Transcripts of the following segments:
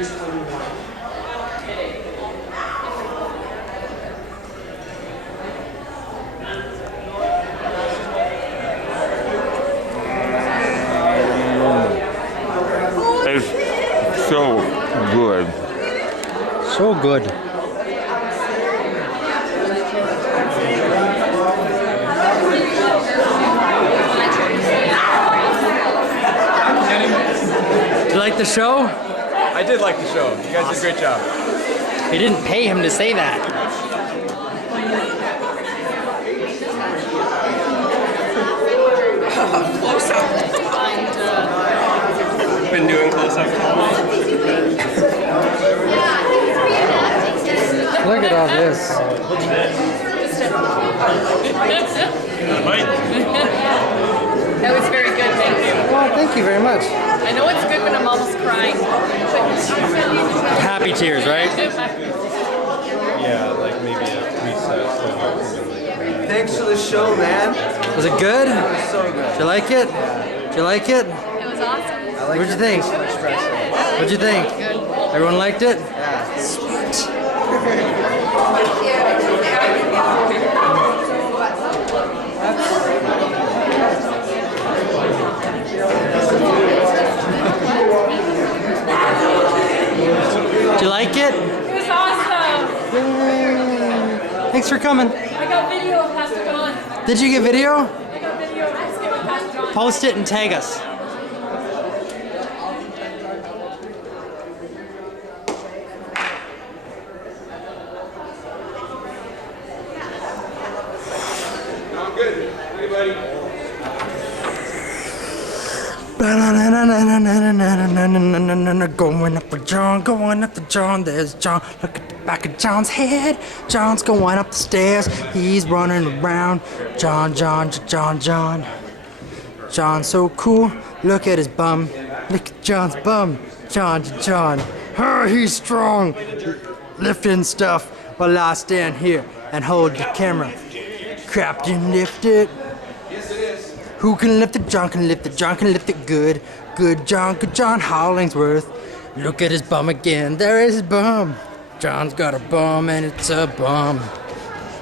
It's so good. So good. Did you like the show? I did like the show. You guys did a great job. We didn't pay him to say that. Close up. Been doing close up. Look at all this. That was very good, thank you. Well, thank you very much. I know it's good when I'm almost crying. Happy tears, right? Yeah, like maybe a reset. Thanks for the show, man. Was it good? It was so good. Did you like it? Did you like it? It was awesome. I like What'd you think? What'd you think? Everyone liked it? Yeah. Sweet. Did you like it? It was awesome. Yay. Thanks for coming. I got video of Pastor John. Did you get video? I got video of Pastor John. Post it and tag us. I'm good. Hey, buddy. Going up for John, going up for John. There's John. Look at the back of John's head. John's going up the stairs. He's running around. John. John's so cool. Look at his bum. Look at John's bum. John. Oh, he's strong. Lifting stuff while I stand here and hold the camera. Crap didn't lift it. Who can lift it? John can lift it. John can lift it good. Good John Hollingsworth. Look at his bum again. There is his bum. John's got a bum and it's a bum.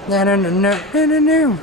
No.